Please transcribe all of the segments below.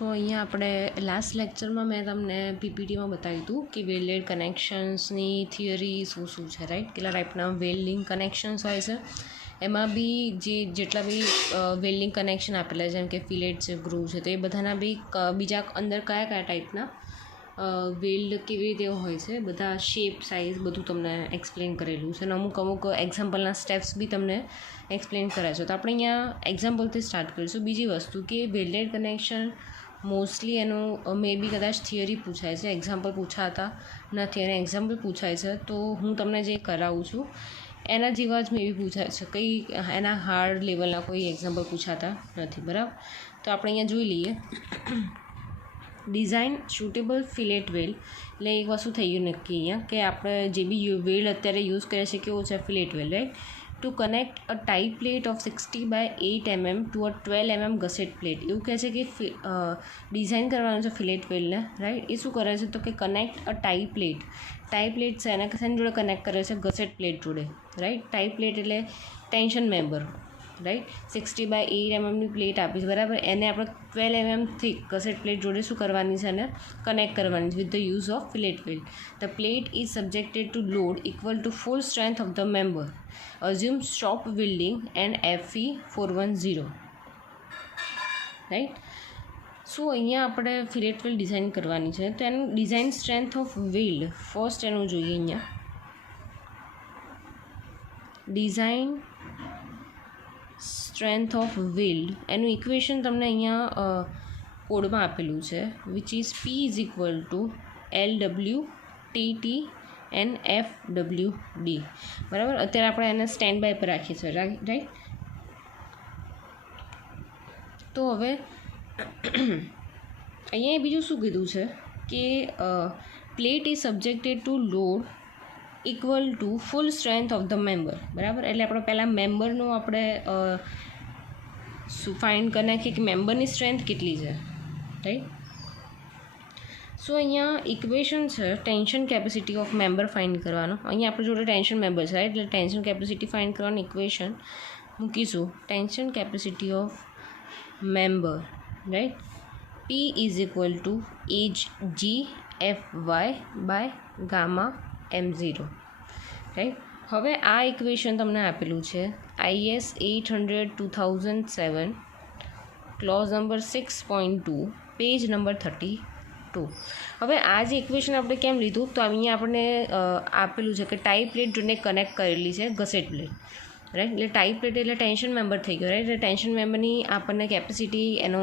સો અહીંયા આપણે લાસ્ટ લેક્ચરમાં મેં તમને પીપીટીમાં બતાવ્યું હતું કે વેલ્ડેડ કનેક્શન્સની થિયરી શું છે, રાઈટ. કેટલા ટાઈપના વેલ્ડિંગ કનેક્શન્સ હોય છે, એમાં બી જેટલા બી વેલ્ડિંગ કનેક્શન આપેલા જેમ કે ફિલેટ છે, ગ્રુવ છે, તો એ બધાના બી બીજા અંદર કયા ટાઈપના વેલ્ડ કેવી રીતે હોય છે, બધા શેપ, સાઇઝ બધું તમને એક્સપ્લેન કરેલું છે અને અમુક એક્ઝામ્પલના સ્ટેપ્સ બી તમને એક્સપ્લેન કર્યા છે. તો આપણે અહીંયા એક્ઝામ્પલથી સ્ટાર્ટ કરીશું. બીજી વસ્તુ કે વેલ્ડેડ કનેક્શન મોસ્ટલી એનું મે બી કદાચ થિયરી પૂછાય છે, એક્ઝામ્પલ પૂછાતા નથી, અને એક્ઝામ્પલ પૂછાય છે તો હું તમને જે કરાવું છું એના જેવા જ મે બી પૂછાય છે, કંઈ એના હાર્ડ લેવલના કોઈ એક્ઝામ્પલ પૂછાતા નથી, બરાબર. તો આપણે અહીંયા જોઈ લઈએ. ડિઝાઇન સુટેબલ ફિલેટ વેલ્ડ, એટલે એક વસ્તુ થઈ ગયું નક્કી અહીંયા કે આપણે જે બી વેલ્ડ અત્યારે યુઝ કરે છે કેવો છે, fillet weld, right. Two connect a tie plate of 60 by 8 mm to a 12 mm gusset plate. એવું કહે છે કે ડિઝાઇન કરવાનું છે ફિલેટ વેલ્ડને, રાઈટ. એ શું કરે છે તો કે કનેક્ટ અ ટાઈ પ્લેટ છે એના શેની જોડે કનેક્ટ કરે છે, ગસેટ પ્લેટ જોડે, રાઈટ. ટાઈ પ્લેટ એટલે ટેન્શન મેમ્બર, રાઈટ. 60 by 8 mmની પ્લેટ આપી છે, બરાબર. એને આપણે 12 mm થીક ગસેટ પ્લેટ જોડે શું કરવાની છે, અને કનેક્ટ કરવાની છે with the use of fillet weld. The plate is subjected to load equal to full strength of the member. Assume stop welding and FE 410, right. So અહીંયા આપણે fillet weld design કરવાની છે, તો એનું design strength of weld first એનું જોઈએ. અહીંયા design strength of weld એનું ઇક્વેશન તમને અહીંયા કોડમાં આપેલું છે, which is P is equal to LWTT and FWD, બરાબર. અત્યારે આપણે એને સ્ટેન્ડ બાય પર રાખીએ છીએ, રાઈટ. તો હવે અહીંયા બીજું શું કીધું છે કે plate is subjected to load equal to full strength of the member, બરાબર. એટલે આપણે પહેલાં મેમ્બરનું આપણે ફાઇન્ડ કરી નાખીએ કે મેમ્બરની સ્ટ્રેન્થ કેટલી છે, રાઈટ. સો અહીંયા ઇક્વેશન છે tension capacity of member find કરવાનો. અહીંયા આપણે જોડે ટેન્શન મેમ્બર છે, રાઈટ. એટલે ટેન્શન કેપેસિટી ફાઇન્ડ કરવાનું ઇક્વેશન મૂકીશું. Tension capacity of member, right. P is equal to HGFy by gamma M0, right. હવે આ ઇક્વેશન તમને આપેલું છે IS 800/2007 clause number 6.2 page number 32. હવે આ જે ઇક્વેશન આપણે કેમ લીધું તો અહીંયા આપણને આપેલું છે કે ટાઈ પ્લેટ જોડે કનેક્ટ કરેલી છે ગસેટ પ્લેટ, રાઈટ. એટલે ટાઈ પ્લેટ એટલે ટેન્શન મેમ્બર થઈ ગયો, રાઈટ. એટલે ટેન્શન મેમ્બરની આપણને કેપેસિટી એનો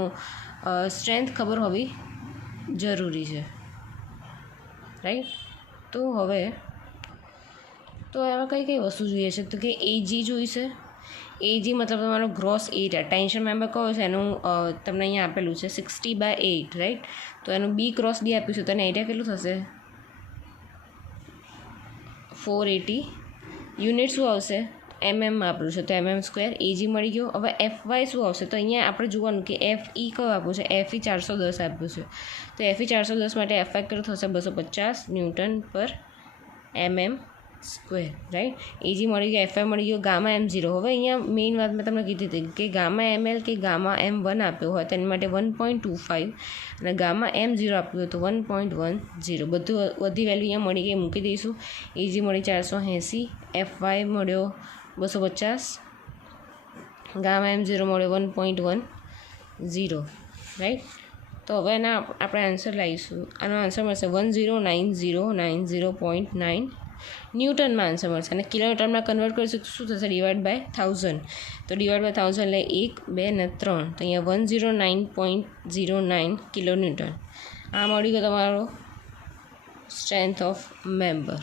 સ્ટ્રેન્થ ખબર હોવી જરૂરી છે, રાઈટ. તો હવે તો એમાં કઈ વસ્તુ જોઈએ છે તો કે AG જોઈશે. AG મતલબ તમારો ગ્રોસ એરિયા. ટેન્શન મેમ્બર કયો છે એનું તમને અહીંયા આપેલું છે 60 by 8, રાઈટ. તો એનું B ક્રોસ D આપ્યું છે તો એનું એરિયા કેટલું થશે 480. યુનિટ શું આવશે mm આપ્યું છે તો mm². AG મળી ગયો. હવે FY શું આવશે તો અહીંયા આપણે જોવાનું કે FE કયો આપ્યું છે, FE 410 આપ્યું છે તો FE 410 માટે FY કેટલું થશે 250 ન્યૂટન પર mm², રાઈટ. AG મળી ગયો, FY મળી ગયો, ગામા M0. હવે અહીંયા મેઇન વાત મેં તમને કીધી હતી કે ગામા ML કે ગામા M1 આપ્યો હોય તેની માટે 1.25 અને ગામા M0 આપ્યું હોય તો 1.10. બધી વેલ્યુ અહીંયા મળી ગઈ, મૂકી દઈશું. AG મળી 480, FY મળ્યો 250, ગામા M0 મળ્યો 1.10, રાઈટ. તો હવે એના આપણે આન્સર લાવીશું. આનો આન્સર મળશે 109090.9 ન્યૂટનમાં આન્સર મળશે. અને કિલોમીટરમાં કન્વર્ટ કરીશું તો શું થશે ડિવાઈડ બાય 1000. તો ડિવાઈડ બાય 1000 એટલે 1, 2 ને 3. તો અહીંયા 109.09 કિલોન્યુટન. આ મળી ગયો તમારો સ્ટ્રેન્થ ઓફ મેમ્બર.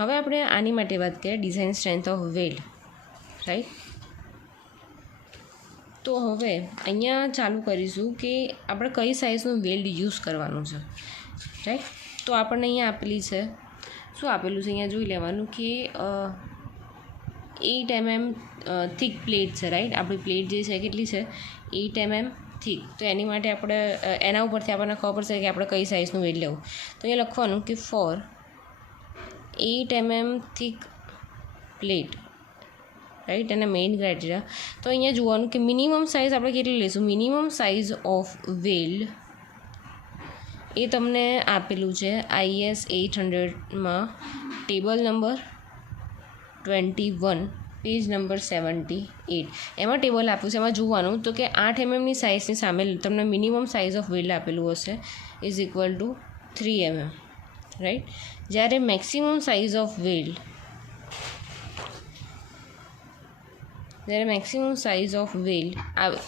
હવે આપણે આની માટે વાત કરીએ design strength of weld, right. તો હવે અહીંયા ચાલુ કરીશું કે આપણે કઈ સાઇઝનું વેલ્ડ યુઝ કરવાનું છે, રાઈટ. તો આપણને અહીંયા આપેલી છે શું આપેલું છે અહીંયા જોઈ લેવાનું કે 8 mm થીક પ્લેટ છે, રાઈટ. આપણી પ્લેટ જે છે કેટલી છે 8 mm થીક. તો એની માટે આપણે એના ઉપરથી આપણને ખબર પડશે કે આપણે કઈ સાઇઝનું વેલ્ડ લેવું. તો અહીંયા લખવાનું કે for 8 mm thick plate right, અને મેઇન ક્રાઇટેરિયા. તો અહીંયા જોવાનું કે મિનિમમ સાઇઝ આપણે કેટલી લઈશું. મિનિમમ સાઇઝ ઓફ વેલ્ડ એ તમને આપેલું છે IS 800માં ટેબલ નંબર 21 પેજ નંબર 78. એમાં ટેબલ આપ્યું છે. એમાં જોવાનું તો કે 8 mm સાઇઝની સામે તમને મિનિમમ સાઇઝ ઓફ વેલ્ડ આપેલું હશે is equal two 3 mm, right. જ્યારે મેક્સિમમ સાઇઝ ઓફ વેલ્ડ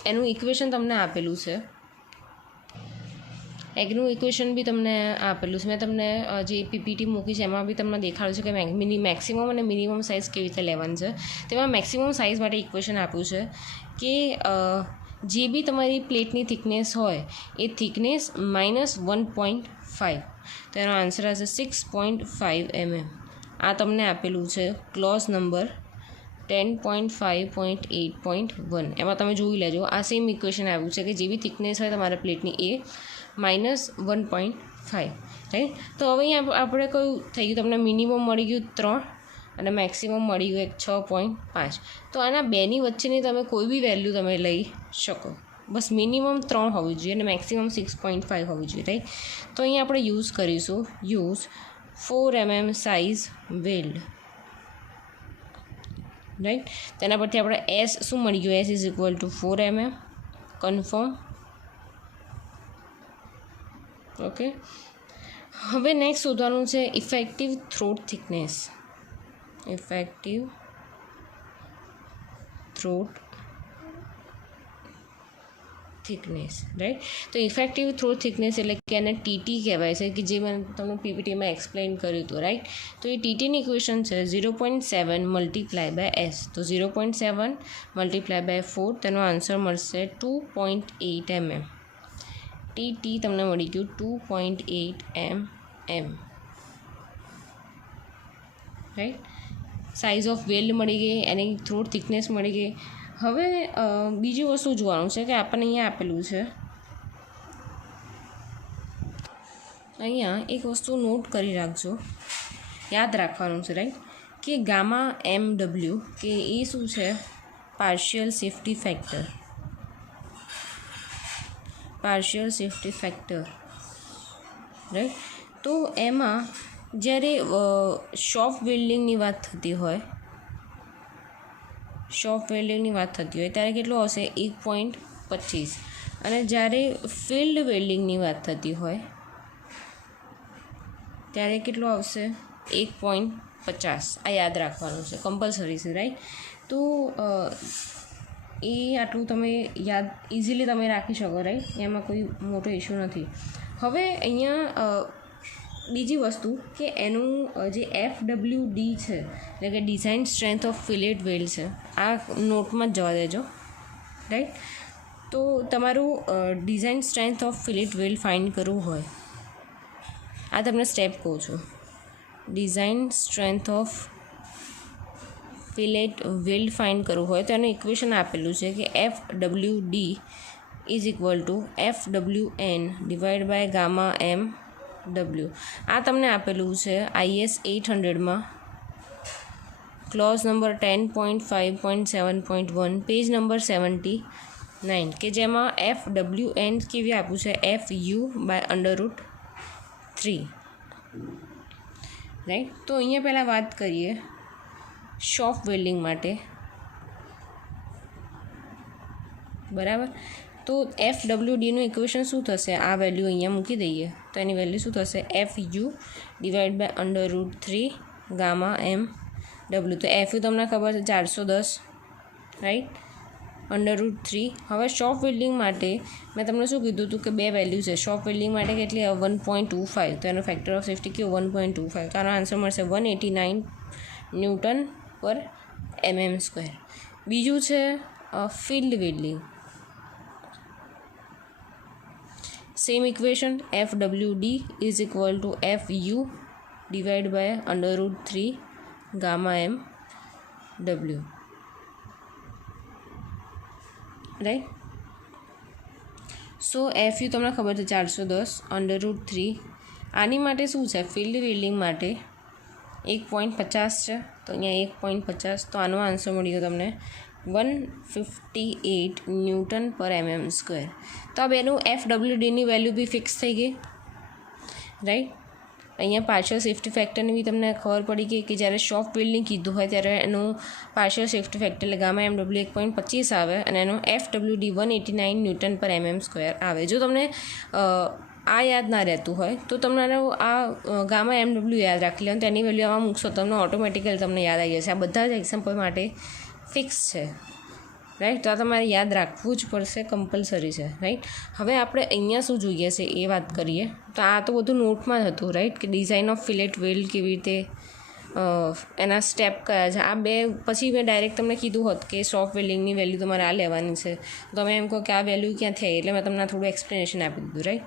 એનું ઇક્વેશન તમને આપેલું છે. એનું ઇક્વેશન બી તમને આપેલું છે. મેં તમને જે PPT મૂકી છે એમાં બી તમને દેખાડ્યું છે કે મેક્સિમમ અને મિનિમમ સાઇઝ કેવી રીતે લેવાની છે. તેમાં મેક્સિમમ સાઇઝ માટે ઇક્વેશન આપ્યું છે કે જે બી તમારી પ્લેટની થિકનેસ હોય એ થિકનેસ -1.5, તો એનો આન્સર હશે 6.5 mm. આ તમને આપેલું છે ક્લોઝ નંબર 10.5.8.1. એમાં તમે જોઈ લેજો. આ સેમ ઇક્વેશન આવ્યું છે કે જે બી થિકનેસ હોય તમારા પ્લેટની એ -1.5, રાઈટ. તો હવે અહીંયા આપણે કયું થઈ ગયું, તમને મિનિમમ મળી ગયું 3 અને મેક્સિમમ મળી ગયું 6.5. તો આના બેની વચ્ચેની તમે કોઈ બી વેલ્યુ તમે લઈ શકો. બસ મિનિમમ 3 હોવી જોઈએ અને મેક્સિમમ 6.5 હોવી જોઈએ, રાઈટ. તો અહીંયા આપણે યુઝ કરીશું 4 mm સાઇઝ વેલ્ડ, રાઈટ. તેના પરથી આપણે S શું મળી ગયું, S is equal two 4 mm. Confirm. Okay. હવે નેક્સ્ટ શોધવાનું છે ઇફેક્ટિવ થ્રોટ થિકનેસ. રાઈટ. તો ઇફેક્ટિવ થ્રોટ થિકનેસ એટલે કે એને TT કહેવાય છે, કે જે મેં તમને PPTમાં એક્સપ્લેન કર્યું હતું, રાઈટ. તો એ TTની ઇક્વેશન છે 0.7 × S. તો 0.7 × 4, તેનો આન્સર મળશે 2.8 mm. TT તમને મળી ગયું 2.8 mm, right. Size of weld મળી ગઈ, એની થ્રોટ થિકનેસ મળી ગઈ. હવે બીજી વસ્તુ જોવાનું છે કે આપણને અહીંયા આપેલું છે, અહીંયા એક વસ્તુ નોટ કરી રાખજો, યાદ રાખવાનું છે, રાઈટ, કે ગામા MW કે એ શું છે, પાર્શિયલ સેફ્ટી ફેક્ટર, રાઈટ. તો એમાં જ્યારે શોપ વેલ્ડિંગની વાત થતી હોય ત્યારે કેટલો હશે 1.25, અને જ્યારે ફિલ્ડ વેલ્ડિંગની વાત થતી હોય ત્યારે કેટલો આવશે 1.50. આ યાદ રાખવાનું છે, કમ્પલસરી છે, રાઈટ. તો એ આટલું તમે યાદ ઇઝીલી તમે રાખી શકો, રાઈટ. એમાં કોઈ મોટો ઇશ્યુ નથી. હવે અહીંયા બીજી વસ્તુ કે એનું જે FWD છે એટલે કે design strength of fillet weld છે, આ નોટમાં જ જવા દેજો, રાઈટ. તો તમારું design strength of fillet weld find કરવું હોય, આ તમને સ્ટેપ કહું છું. Design strength of fillet weld find કરવું હોય તો એનું ઇક્વેશન આપેલું છે કે FWD is equal to FWN divide by gamma MW. આ તમને આપેલું છે IS 800માં ક્લોઝ નંબર 10.5.7.1 પેજ નંબર 79, કે જેમાં FWN કેવી આપ્યું છે FU/√3, રાઈટ. તો અહીંયા પહેલાં વાત કરીએ શોપ વેલ્ડિંગ માટે, બરાબર. તો FWDનું ઇક્વેશન શું થશે, આ વેલ્યુ અહીંયા મૂકી દઈએ તો એની વેલ્યુ શું થશે FU/√3 ગામા MW. તો FU તમને ખબર છે 410, રાઈટ, √3. હવે શોપ વેલ્ડિંગ માટે મેં તમને શું કીધું હતું કે બે વેલ્યુ છે શોપ વેલ્ડિંગ માટે, કેટલી 1.25, તો એનો ફેક્ટર ઓફ સેફ્ટી કેવો 1.25, તો આનો આન્સર મળશે 189 Nm². બીજું છે field welding, same equation FWD is equal to FU/√3 gamma MW, right. So FU તમને ખબર છે 410 √3. આની માટે શું છે ફિલ્ડ વેલ્ડિંગ માટે 1.50 છે, તો અહીંયા 1.50, તો આનો આન્સર મળી ગયો તમને 158 ન્યૂટન પર mm સ્ક્વેર. તો આ બેનું FWDની વેલ્યુ બી ફિક્સ થઈ ગઈ, રાઈટ. અહીંયા પાર્શિયલ સેફ્ટી ફેક્ટરની બી તમને ખબર પડી ગઈ કે જ્યારે શોપ વેલ્ડની કીધું હોય ત્યારે એનું પાર્શિયલ સેફ્ટી ફેક્ટર એટલે ગામા MW 1.25 આવે અને એનું FWD 189 ન્યૂટન પર mm સ્ક્વેર આવે. જો તમને આ યાદ ના રહેતું હોય તો તમારે આ ગામા MW યાદ રાખી લો, તેની વેલ્યુ આમાં મૂકશો તમને ઓટોમેટિકલી તમને યાદ આવી જશે. આ બધા જ એક્ઝામ્પલ માટે ફિક્સ છે, રાઈટ. તો આ તમારે યાદ રાખવું જ પડશે, કમ્પલસરી છે, રાઈટ. હવે આપણે અહીંયા શું જોઈએ છે એ વાત કરીએ. તો આ તો બધું નોટમાં જ હતું, રાઈટ, કે ડિઝાઇન ઓફ ફિલેટ વેલ્ડ કેવી રીતે, એના સ્ટેપ કયા છે. આ બે પછી મેં ડાયરેક્ટ તમને કીધું હોત કે સોફ્ટ વેલ્ડિંગની વેલ્યુ તમારે આ લેવાની છે, તો તમે એમ કહો કે આ વેલ્યુ ક્યાંથી આવી, એટલે મેં તમને થોડું એક્સપ્લેનેશન આપી દીધું, રાઈટ.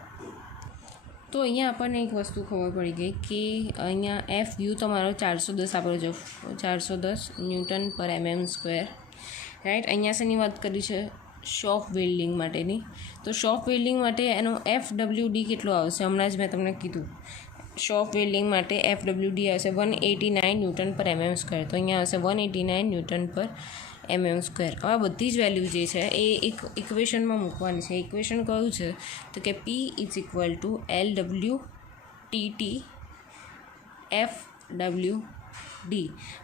તો અહીંયા આપણને એક વસ્તુ ખબર પડી ગઈ કે અહીંયા FU તમારો 410 આપેલો છે, 410 ન્યૂટન પર mm સ્ક્વેર, રાઈટ. અહીંયા શેની વાત કરી છે, શોપ વેલ્ડિંગ માટેની. તો શોપ વેલ્ડિંગ માટે એનો FWD કેટલો આવશે, હમણાં જ મેં તમને કીધું. શોપ વેલ્ડિંગ માટે FWD આવશે 189 ન્યૂટન પર mm સ્ક્વેર. તો અહીંયા આવશે 189 ન્યૂટન પર mm સ્ક્વેર. હવે બધી જ વેલ્યુ જે છે એ એક ઇક્વેશનમાં મૂકવાની છે. ઇક્વેશન કયું છે તો કે P = LWTT FWD.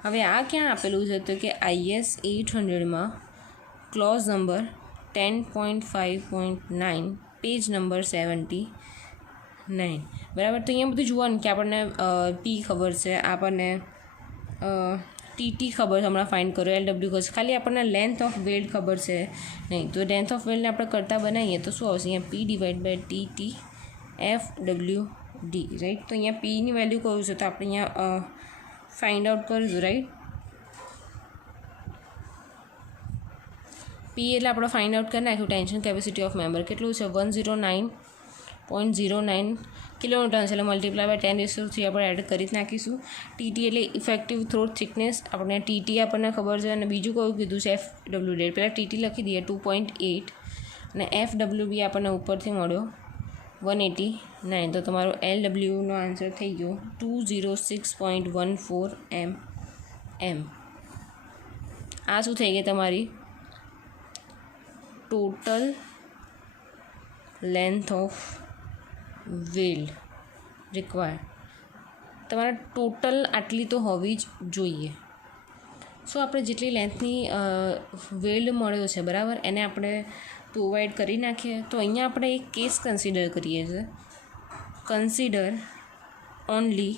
હવે આ ક્યાં આપેલું છે તો કે IS 800માં ક્લોઝ નંબર 10.5.9 પેજ નંબર 79, બરાબર. તો અહીંયા બધું જોવાનું કે આપણને P ખબર છે, આપણને TT ખબર છે, હમણાં ફાઇન્ડ કરો, LW ખબર છે, ખાલી આપણને લેન્થ ઓફ વેલ્ડ ખબર છે નહીં. તો લેન્થ ઓફ વેલ્ડને આપણે કરતાં બનાવીએ તો શું આવશે, અહીંયા P/TT FWD, રાઈટ. તો અહીંયા Pની વેલ્યુ કયું છે તો આપણે અહીંયા ફાઇન્ડ આઉટ કરીશું, રાઈટ. P એટલે આપણે ફાઇન્ડ આઉટ કરી નાખ્યું. ટેન્શન કેપેસિટી ઓફ મેમ્બર કેટલું છે, 109.09 કિલોન્યુટન છે, એટલે મલ્ટીપ્લાય બાય 10³ આપણે એડ કરી જ નાખીશું. TT એટલે ઇફેક્ટિવ થ્રોટ થિકનેસ, આપણે TT આપણને ખબર છે. અને બીજું કયું કીધું છે FWD, પહેલાં TT લખી દઈએ 2.8 અને FWD આપણને ઉપરથી મળ્યો 189. તો તમારો LWનો આન્સર થઈ ગયો 206.14 mm. આ શું થઈ ગઈ તમારી total length of weld required. તમારે ટોટલ આટલી તો હોવી જ જોઈએ. સો આપણે જેટલી લેન્થની વેલ્ડ મળ્યો છે, બરાબર, એને આપણે પ્રોવાઈડ કરી નાખીએ. તો અહીંયા આપણે એક કેસ કન્સિડર કરીએ છીએ. Consider only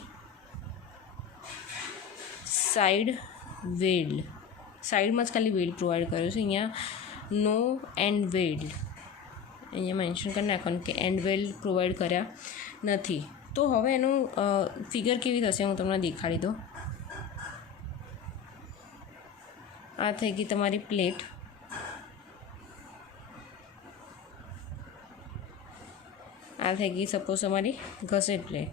side weld. સાઈડમાં જ ખાલી વેલ્ડ પ્રોવાઈડ કર્યો છે. અહીંયા નો એન્ડ વેલ્ડ અહીંયા મેન્શન કરી નાખવાનું કે એન્ડ વેલ્ડ પ્રોવાઈડ કર્યા નથી. તો હવે એનું ફિગર કેવી થશે હું તમને દેખાડી દઉં. આ થઈ ગઈ તમારી પ્લેટ. આ થઈ ગઈ સપોઝ તમારી ઘસેટ પ્લેટ,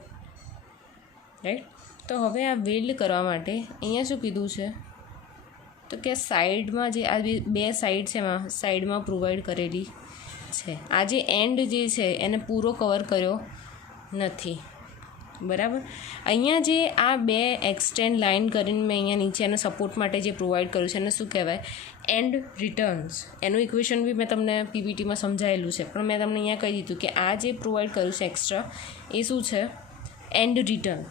રાઈટ. તો હવે આ વેલ્ડ કરવા માટે અહીંયા શું કીધું છે તો કે સાઈડમાં જે આ બે સાઈડ છે એમાં સાઈડમાં પ્રોવાઈડ કરેલી છે. આ જે એન્ડ જે છે એને પૂરો કવર કર્યો નથી, બરાબર. અહીંયા જે આ બે એક્સટેન્ડ લાઇન કરીને મેં અહીંયા નીચે એના સપોર્ટ માટે જે પ્રોવાઈડ કર્યું છે એને શું કહેવાય, એન્ડ રિટર્ન્સ. એનું ઇક્વેશન બી મેં તમને PPTમાં સમજાયેલું છે, પણ મેં તમને અહીંયા કહી દીધું કે આ જે પ્રોવાઈડ કર્યું છે એક્સ્ટ્રા એ શું છે, એન્ડ રિટર્ન,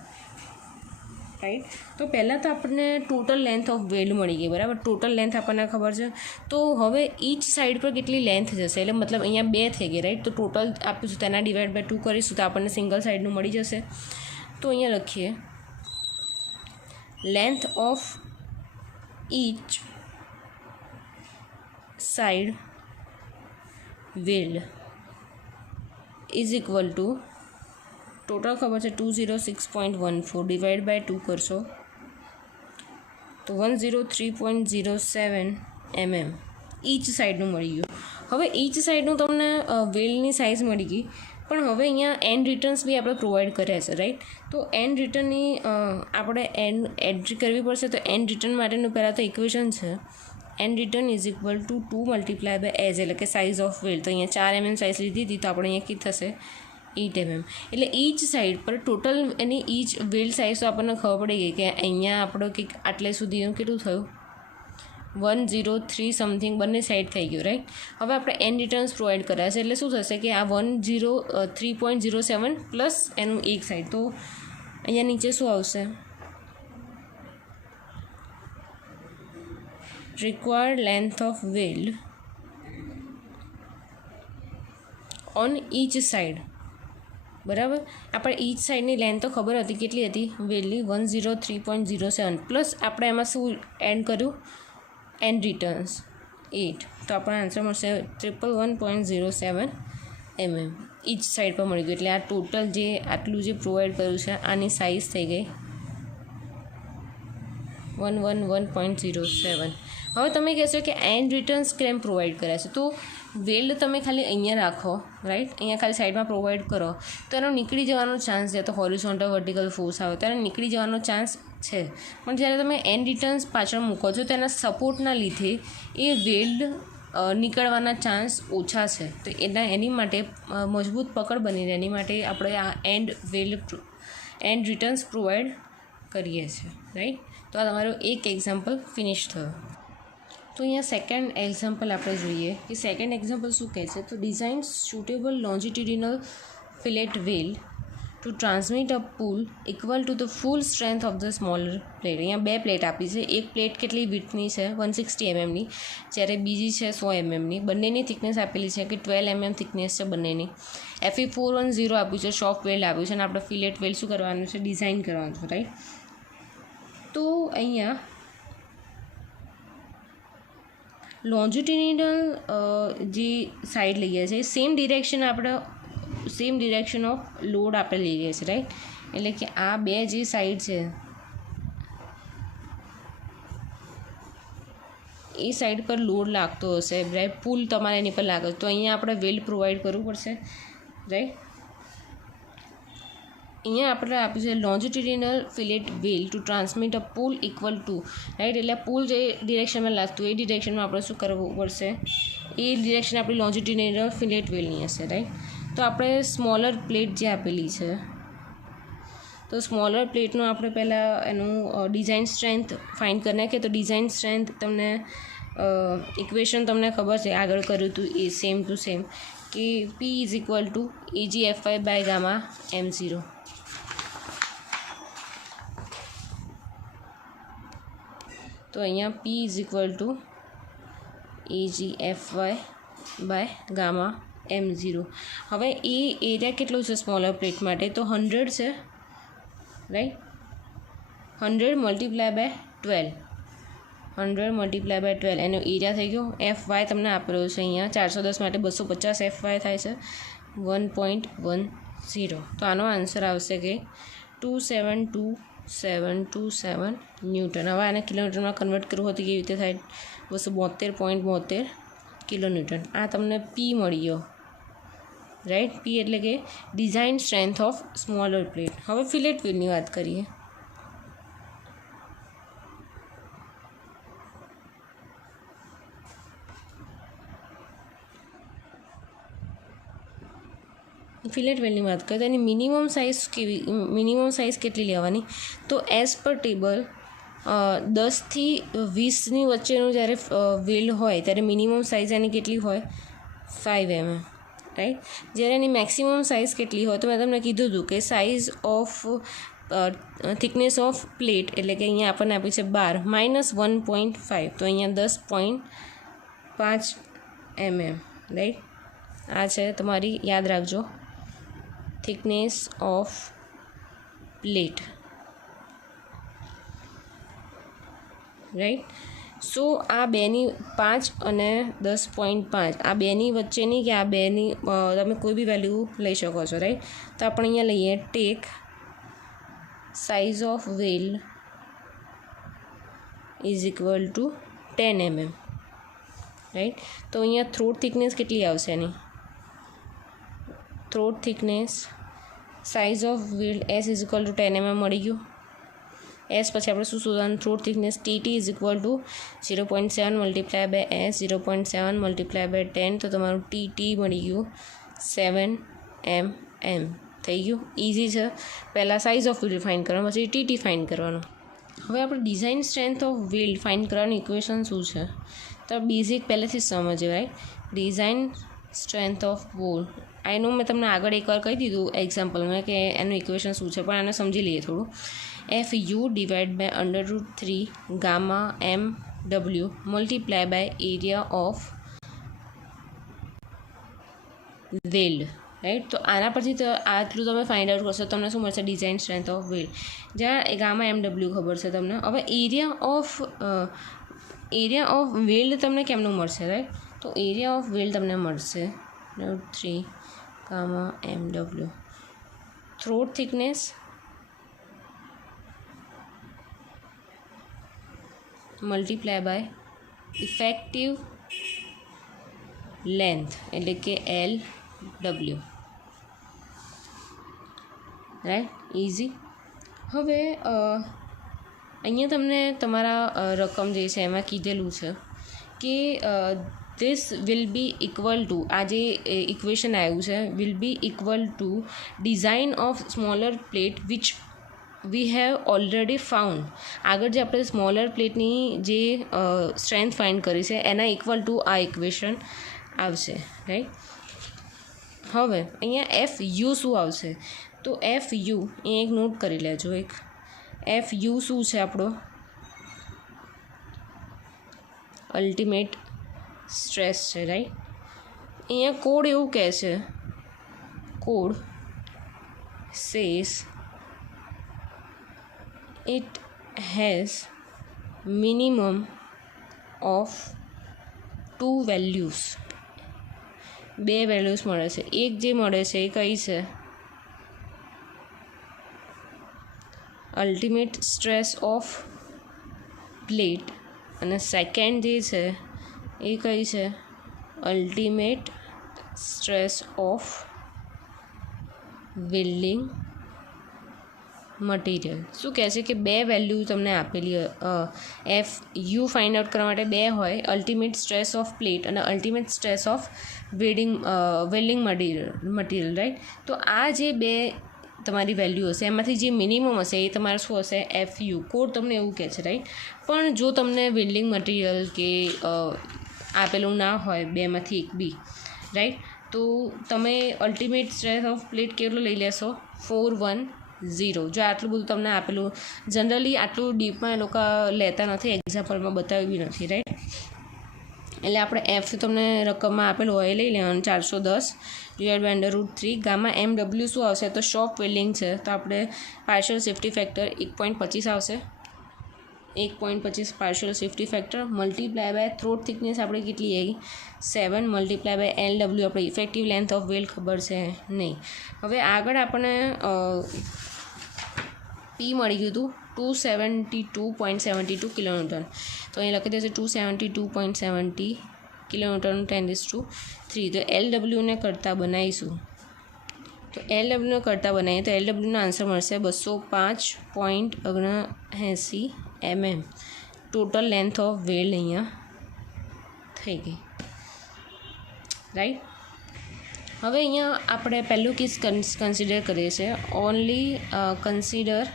રાઈટ. તો પહેલાં તો આપણને ટોટલ લેન્થ ઓફ વેલ્ડ મળી ગઈ, બરાબર. ટોટલ લેન્થ આપણને ખબર છે. તો હવે ઈચ સાઈડ પર કેટલી લેન્થ જશે, એટલે મતલબ અહીંયા 2 થઈ ગઈ, રાઈટ. તો ટોટલ આપીશું તેના ડિવાઈડ બાય 2 કરીશું તો આપણને સિંગલ સાઈડનું મળી જશે. તો અહીંયા લખીએ length of each side weld is equal to total ખબર છે 206.14 ડિવાઈડ બાય 2 કરશો તો 103.07 mm ઈચ સાઈડનું મળી ગયું. હવે ઈચ સાઈડનું તમને વેલની સાઇઝ મળી ગઈ, પણ હવે અહીંયા એન્ડ રિટર્ન્સ બી આપણે પ્રોવાઈડ કર્યા છે, રાઈટ. તો એન્ડ રિટર્નની આપણે એન્ટ્રી કરવી પડશે. તો એન્ડ રિટર્ન માટેનું પહેલાં તો ઇક્વેશન છે and return is equal two 2 × એજ, એટલે કે સાઇઝ ઓફ વેલ. તો અહીંયા 4 mm સાઇઝ લીધી હતી તો આપણે અહીંયા કેટલી થશે 8 mm એટલે ઈચ સાઈડ પર ટોટલ એની ઈચ વેલ્ડ સાઇઝ તો આપણને ખબર પડી ગઈ કે અહીંયા આપણો કંઈક આટલે સુધીનું કેટલું થયું 103 સમથિંગ બંને સાઈડ થઈ ગયું, રાઈટ. હવે આપણે એન રિટર્ન્સ પ્રોવાઈડ કર્યા છે એટલે શું થશે કે આ 103.07 પ્લસ એનું એક સાઈડ, તો અહીંયા નીચે શું આવશે, required length of weld on each side. બરાબર, આપણે ઈચ સાઈડની લેન્થ તો ખબર હતી કેટલી હતી વેલ્ડની 103.07 પ્લસ આપણે એમાં શું એડ કર્યું એન્ડ રિટર્ન્સ 8, તો આપણો આન્સર મળશે 111.07 mm ઈચ સાઈડ પર મળી ગયું. એટલે આ ટોટલ જે આટલું જે પ્રોવાઈડ કર્યું છે આની સાઇઝ થઈ ગઈ 111.07. હવે તમે કહેશો કે એન્ડ રિટર્ન્સ કેમ પ્રોવાઈડ કર્યા છે, તો વેલ્ડ તમે ખાલી અહીંયા રાખો, રાઈટ, અહીંયા ખાલી સાઈડમાં પ્રોવાઈડ કરો તો એનો નીકળી જવાનો ચાન્સ છે, તો હોરિઝોન્ટલ વર્ટિકલ ફોર્સ આવે તો એને નીકળી જવાનો ચાન્સ છે. પણ જ્યારે તમે એન્ડ રિટર્ન્સ પાછળ મૂકો છો તો એના સપોર્ટના લીધે એ વેલ્ડ નીકળવાના ચાન્સ ઓછા છે, તો એની માટે મજબૂત પકડ બની રહે એની માટે આપણે આ એન્ડ રિટર્ન્સ પ્રોવાઈડ કરીએ છીએ, રાઈટ. તો આ તમારો એક એક્ઝામ્પલ ફિનિશ થયો. તો અહીંયા સેકન્ડ એક્ઝામ્પલ આપણે જોઈએ કે સેકન્ડ એક્ઝામ્પલ શું કહે છે, તો design suitable longitudinal fillet weld to transmit a pull equal to the full strength of the smaller plate. અહીંયા બે પ્લેટ આપી છે, એક પ્લેટ કેટલી વિડ્થની છે 160 mmની, જ્યારે બીજી છે 100 mmની. બંનેની થિકનેસ આપેલી છે કે 12 mm થિકનેસ છે બંનેની. Fe410 આપ્યું છે, સોફ્ટ વેલ્ડ આપ્યું છે, અને આપણે ફિલેટ વેલ્ડ શું કરવાનું છે, ડિઝાઇન કરવાનું છે, રાઈટ. તો અહીંયા લોન્જિટ્યુડિનલ જે સાઈડ લઈએ છીએ સેમ ડિરેક્શન ઓફ લોડ આપણે લઈએ છીએ, રાઈટ. એટલે કે આ બે જે સાઈડ છે એ સાઈડ પર લોડ લાગતો હશે, રાઈટ, પુલ તમારે એની પર લાગે તો અહીંયા આપણે વેલ્ડ પ્રોવાઈડ કરવું પડશે, રાઈટ. અહીંયા આપણે આપ્યું છે longitudinal fillet weld to transmit a pull equal to, right, એટલે પુલ જે ડિરેક્શનમાં લાગતું એ ડિરેક્શનમાં આપણે શું કરવું પડશે, એ ડિરેક્શન આપણી લોન્જિટ્યુડિનલ ફિલેટ વેલ્ડની હશે, રાઈટ. તો આપણે સ્મોલર પ્લેટ જે આપેલી છે તો સ્મોલર પ્લેટનું આપણે પહેલાં એનું ડિઝાઇન સ્ટ્રેન્થ ફાઇન્ડ કરી નાખીએ. તો ડિઝાઇન સ્ટ્રેન્થ તમને ઇક્વેશન તમને ખબર છે, આગળ કર્યું હતું એ સેમ ટુ સેમ, કે P is equal to AgFy by gamma M0. તો અહીંયા P is equal to AgFy by gamma M0. હવે એ એરિયા કેટલો છે સ્મોલર પ્લેટ માટે, તો 100 છે, right. 100 multiply by 12, 100 multiply by 12 એનો એરિયા થઈ ગયો. Fy તમને આપેલો છે અહીંયા 410 માટે 250 Fy થાય છે 1.10. તો આનો આન્સર આવશે કે 272.727 ન્યૂટન. હવે આને કિલોમીટરમાં કન્વર્ટ કરવું હોય તો કેવી રીતે થાય, 272.72 કિલોન્યુટન. આ તમને P મળી ગયો, રાઈટ. P એટલે કે design strength of smaller plate. હવે ફિલેટ વેલ્ડની વાત કરીએ. ફિલેટ વેલ્ડની વાત કરીએ તો એની મિનિમમ સાઇઝ કેટલી લેવાની, તો એઝ પર ટેબલ 10 થી 20ની વચ્ચેનું જ્યારે વેલ્ડ હોય ત્યારે મિનિમમ સાઇઝ એની કેટલી હોય 5 mm, રાઈટ. જ્યારે એની મેક્સિમમ સાઇઝ કેટલી હોય તો મેં તમને કીધું હતું કે size of thickness of plate એટલે કે અહીંયા આપણને આપી છે 12 -1.5, તો અહીંયા 10.5 mm, રાઈટ. આ છે તમારી, યાદ રાખજો, થિકનેસ ઓફ પ્લેટ, રાઈટ. સો આ બેની 5 અને 10.5 આ બેની વચ્ચેની કે આ બેની તમે કોઈ બી વેલ્યુ લઈ શકો છો, રાઈટ. તો આપણે અહીંયા લઈએ take size of weld is equal to 10 mm, right. તો અહીંયા થ્રોટ થિકનેસ કેટલી આવશે એની, throat thickness size of weld S is equal to 10 mm મળી ગયું. S પછી આપણે શું શોધવાનું, throat thickness TT is equal to 0.7 multiply by S, 0.7 multiply by 10, તો તમારું TT મળી ગયું 7 mm, એમ થઈ ગયું. ઇઝી છે. પહેલાં સાઇઝ ઓફ વ્હીલ ફાઇન્ડ કરવાનું, પછી ટીટી ફાઇન્ડ કરવાનું. હવે આપણે design strength of wheel find કરવાનું ઇક્વેશન શું છે, તો બેઝિક પહેલેથી જ સમજીએ. Right, design strength of wheel આનું મેં તમને આગળ એકવાર કહી દીધું એક્ઝામ્પલમાં કે એનું ઇક્વેશન શું છે, પણ આને સમજી લઈએ થોડું. F U divide by √3 gamma M W multiply by area of weld. Right, તો આના પરથી તો આટલું તમે ફાઇન્ડ આઉટ કરશો, તમને શું મળશે? Design strength of weld. જ્યાં ગામા એમ ડબલ્યુ ખબર છે તમને. હવે એરિયા ઓફ વેલ્ડ તમને કેમનું મળશે? રાઈટ, તો એરિયા ઓફ વેલ્ડ તમને મળશે √3 gamma M W. Throat thickness multiply by effective length એટલે કે LW. Right, easy. હવે અહીંયા તમને તમારા રકમ જે છે એમાં કીધેલું છે કે this will be equal to, આ જે ઇક્વેશન આવ્યું છે will be equal to design of smaller plate which we have already found. આગળ જે આપણે સ્મોલર પ્લેટની જે સ્ટ્રેન્થ ફાઇન્ડ કરી છે એના ઇક્વલ ટુ આ ઇક્વેશન આવશે. રાઈટ, હવે અહીંયા એફ યુ શું આવશે? તો એફ યુ અહીંયા એક નોટ કરી લેજો. એક એફ યુ શું છે? આપણો અલ્ટિમેટ સ્ટ્રેસ છે. રાઈટ, અહીંયા કોડ એવું કહે છે, code says it has minimum of 2 values. 2 values મળે છે. એક જે મળે છે એ કઈ છે? Ultimate stress of plate. અને સેકન્ડ જે છે એ કઈ છે? Ultimate stress of welding material. શું કહે છે કે 2 વેલ્યુ તમને આપેલી, એફ યુ ફાઇન્ડ આઉટ કરવા માટે 2 હોય, અલ્ટિમેટ સ્ટ્રેસ ઓફ પ્લેટ અને ultimate stress of welding material. Right, તો આ જે 2 તમારી વેલ્યુ હશે એમાંથી જે મિનિમમ હશે એ તમારે શું હશે? F U. કોડ તમને એવું કહે છે. રાઈટ, પણ જો તમને વેલ્ડિંગ મટીરિયલ કે આપેલું ના હોય 2માંથી એક બી, રાઈટ, તો તમે અલ્ટિમેટ સ્ટ્રેસ ઓફ પ્લેટ કેટલો લઈ લેશો? 410. જો આટલું બધું તમને આપેલું, જનરલી આટલું ડીપમાં એ લોકો લેતા નથી, એક્ઝામ્પલમાં બતાવ્યું બી નથી. રાઈટ, એટલે આપણે એફ તમને રકમમાં આપેલું હોય એ લઈ લેવાનું. 410 / √3 ગામા એમ ડબલ્યુ શું આવશે? તો શોપ વેલ્ડિંગ છે તો આપણે પાર્શિયલ સેફ્ટી ફેક્ટર 1.25 આવશે. 1.25 partial safety factor multiply by throat thickness આપણે કેટલી આવી? 7 મલ્ટીપ્લાય બાય LW. આપણે ઇફેક્ટિવ લેન્થ ઓફ વેલ્ડ ખબર છે નહીં. હવે આગળ આપણને પી મળી ગયું હતું 272.72 કિલોન્યુટન. તો અહીં લખી દેશે 272.70 કિલોન્યુટન 10⁻3. તો LWને કરતાં બનાવીશું, તો LWને કરતાં બનાવીએ તો LWનો આન્સર મળશે 205.79 mm. Total length of weld અહીંયા થઈ ગઈ. રાઈટ, હવે અહીંયા આપણે પહેલું કેસ કન્સિડર કરીએ છીએ. Only consider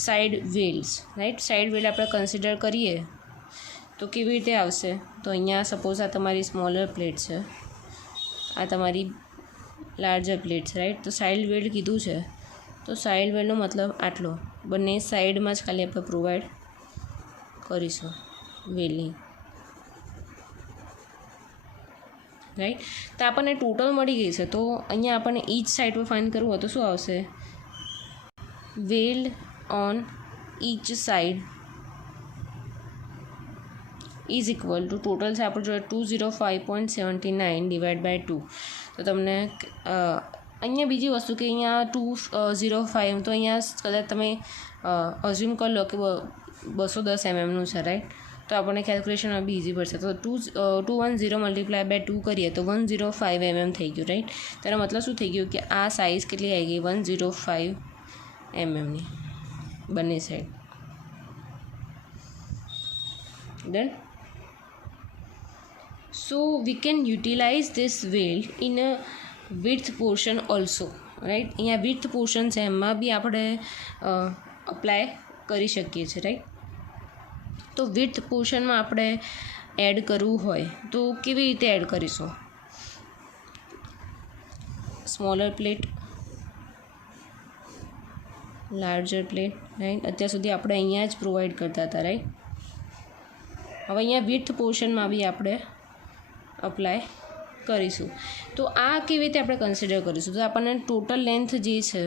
side welds. Right, side weld આપણે કન્સિડર કરીએ તો કેવી રીતે આવશે? તો અહીંયા સપોઝ આ તમારી સ્મોલર પ્લેટ છે, આ તમારી લાર્જર પ્લેટ છે. રાઈટ, તો સાઇડ વેલ્ડ કીધું છે તો સાઇડ વેલ્ડનો મતલબ આટલો, બંને સાઈડમાં જ ખાલી આપણે પ્રોવાઈડ કરીશું વેલ્ડિંગ. રાઈટ, તો આપણને ટોટલ મળી ગઈ છે. તો અહીંયા આપણને ઈચ સાઇડ પર ફાઇન્ડ કરવું હોય તો શું આવશે? Weld on each side is equal to total છે આપણે જોઈએ 205.79 ડિવાઈડ બાય 2. તો તમને અહીંયા બીજી વસ્તુ કે અહીંયા 205, તો અહીંયા કદાચ તમે અઝ્યુમ કરી લો કે 210 mmનું છે. રાઈટ, તો આપણને કેલ્ક્યુલેશનમાં બી ઇઝી પડશે. તો 210 મલ્ટીપ્લાય બાય 2 કરીએ તો 105 mm થઈ ગયું. રાઈટ, તેનો મતલબ શું થઈ ગયું કે આ સાઇઝ કેટલી આવી ગઈ? 105 mmની બંને side. Done. So we can utilise this weld in a width portion also, right. અહીંયા વિડ્થ પોર્શન છે એમાં બી આપણે અપ્લાય કરી શકીએ છીએ, રાઈટ. તો વિડ્થ પોર્શનમાં આપણે એડ કરવું હોય તો કેવી રીતે એડ કરીશું? Smaller plate, larger plate, right. અત્યાર સુધી આપણે અહીંયા જ પ્રોવાઈડ કરતા હતા, રાઈટ. હવે અહીંયા વિડ્થ પોર્શનમાં બી આપણે અપ્લાય કરીશું. તો આ કેવી રીતે આપણે કન્સિડર કરીશું? તો આપણને ટોટલ લેન્થ જે છે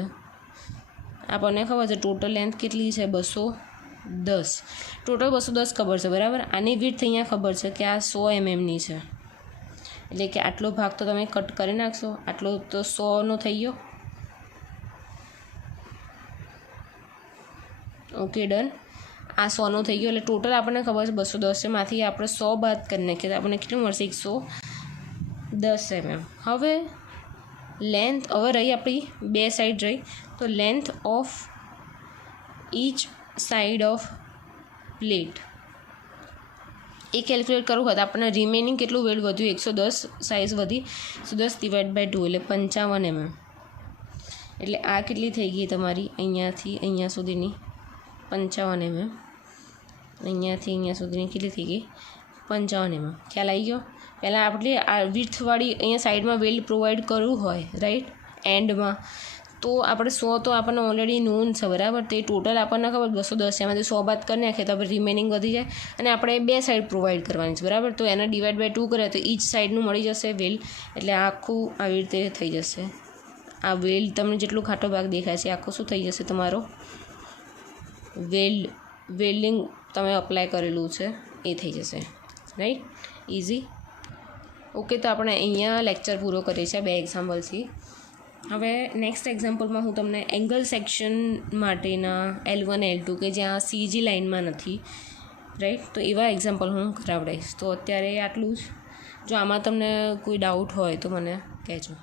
આપણને ખબર છે, ટોટલ લેન્થ કેટલી છે? 210. ટોટલ 210 ખબર છે, બરાબર. આની વિડ્થ અહીંયા ખબર છે કે આ 100 mm છે, એટલે કે આટલો ભાગ તો તમે કટ કરી નાખશો, આટલો તો 100નો થઈ ગયો. Okay, done. આ 100નો થઈ ગયો, એટલે ટોટલ આપણને ખબર છે 210 છે. માંથી આપણે 100 બાદ કરી નાખીએ તો આપણને કેટલું મળશે? 110 mm. હવે લેન્થ, હવે રહી આપણી બે સાઈડ રહી, તો length of each side of plate એ કેલ્ક્યુલેટ કરવું હોય તો આપણને રિમેનિંગ કેટલું વેલ્ડ વધ્યું? 110 સાઇઝ વધી, 110 / 2 એટલે 55 mm. એટલે આ કેટલી થઈ ગઈ તમારી? અહીંયાથી અહીંયા સુધીની 55 mm. અહીંયાથી અહીંયા સુધીની કેટલી થઈ ગઈ? 55 mm. ખ્યાલ આવી ગયો? પહેલાં આપણે આ વિડ્થવાળી અહીંયા સાઈડમાં વેલ્ડ પ્રોવાઈડ કરવું હોય, રાઈટ, એન્ડમાં, તો આપણે 100 તો આપણને ઓલરેડી નોન છે, બરાબર. તો એ ટોટલ આપણને ખબર 210 છે, એમાંથી 100 બાદ કરી નાખીએ તો આપણે રિમેનિંગ વધી જાય. અને આપણે બે સાઈડ પ્રોવાઈડ કરવાની છે, બરાબર. તો એને ડિવાઈડ બાય 2 કરે તો ઈચ સાઈડનું મળી જશે વેલ્ડ. એટલે આખું આવી રીતે થઈ જશે. આ વેલ્ડ તમને જેટલું ખાટો ભાગ દેખાય છે આખું શું થઈ જશે? તમારો વેલ્ડિંગ તમે અપ્લાય કરેલું છે એ થઈ જશે, રાઈટ. ઇઝી. ઓકે, તો આપણે અહીંયા લેક્ચર પૂરો કરીએ છીએ 2 એક્ઝામ્પલથી. હવે નેક્સ્ટ એક્ઝામ્પલમાં હું તમને એંગલ સેક્શન માટેના L1 L2 કે જ્યાં CG લાઇનમાં નથી, રાઈટ, તો એવા એક્ઝામ્પલ હું કરાવડાવીશ. તો અત્યારે આટલું જ. જો આમાં તમને કોઈ ડાઉટ હોય તો મને કહેજો.